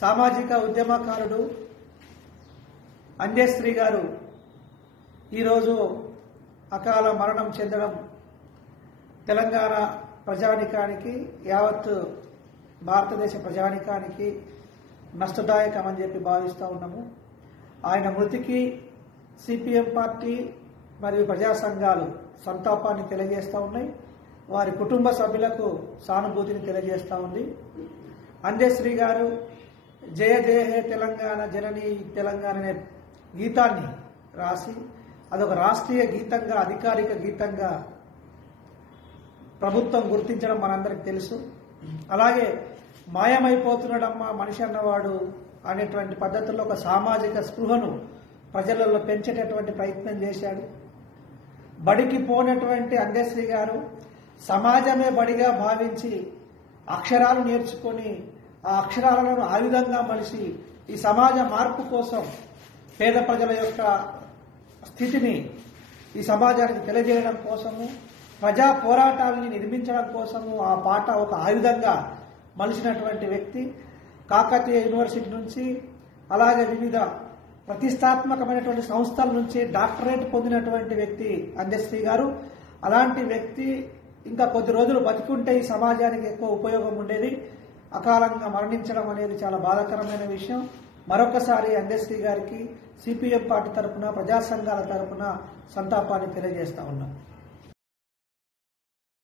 సామాజిక ఉద్యమకారుడు అంజశ్రీ గారు ఈరోజు అకాల మరణం చెందడం తెలంగాణ ప్రజానికానికి యావత్ భారతదేశ ప్రజానికానికి నష్టదాయకమని చెప్పి భావిస్తూ ఉన్నాము. ఆయన మృతికి సిపిఎం పార్టీ మరియు ప్రజా సంఘాలు సంతాపాన్ని తెలియజేస్తూ ఉన్నాయి. వారి కుటుంబ సభ్యులకు సానుభూతిని తెలియజేస్తూ ఉంది. అంజశ్రీ గారు జయ జయ హే తెలంగాణ జననీ తెలంగాణ అనే గీతాన్ని రాసి అదొక రాష్ట్రీయ గీతంగా అధికారిక గీతంగా ప్రభుత్వం గుర్తించడం మనందరికి తెలుసు. అలాగే మాయమైపోతున్నాడమ్మా మనిషి అన్నవాడు అనేటువంటి పద్ధతుల్లో ఒక సామాజిక స్పృహను ప్రజలలో పెంచేటటువంటి ప్రయత్నం చేశాడు. బడికి పోనటువంటి అంజశ్రీ గారు సమాజమే బడిగా భావించి అక్షరాలు నేర్చుకొని ఆ అక్షరాలను ఆయుధంగా మలిసి ఈ సమాజ మార్పు కోసం పేద ప్రజల యొక్క స్థితిని ఈ సమాజానికి తెలియజేయడం కోసము ప్రజా పోరాటాలని నిర్మించడం కోసము ఆ పాట ఒక ఆయుధంగా మలిసినటువంటి వ్యక్తి. కాకతీయ యూనివర్సిటీ నుంచి అలాగే వివిధ ప్రతిష్టాత్మకమైనటువంటి సంస్థల నుంచి డాక్టరేట్ పొందినటువంటి వ్యక్తి అంజశ్రీ గారు. అలాంటి వ్యక్తి ఇంకా కొద్ది రోజులు బతికుంటే ఈ సమాజానికి ఎక్కువ ఉపయోగం ఉండేది. అకాలంగా మరణించడం అనేది చాలా బాధాకరమైన విషయం. మరొకసారి అంజశ్రీ గారికి సిపిఎం పార్టీ తరఫున ప్రజా సంఘాల తరఫున సంతాపాన్ని తెలియజేస్తా ఉన్నాం.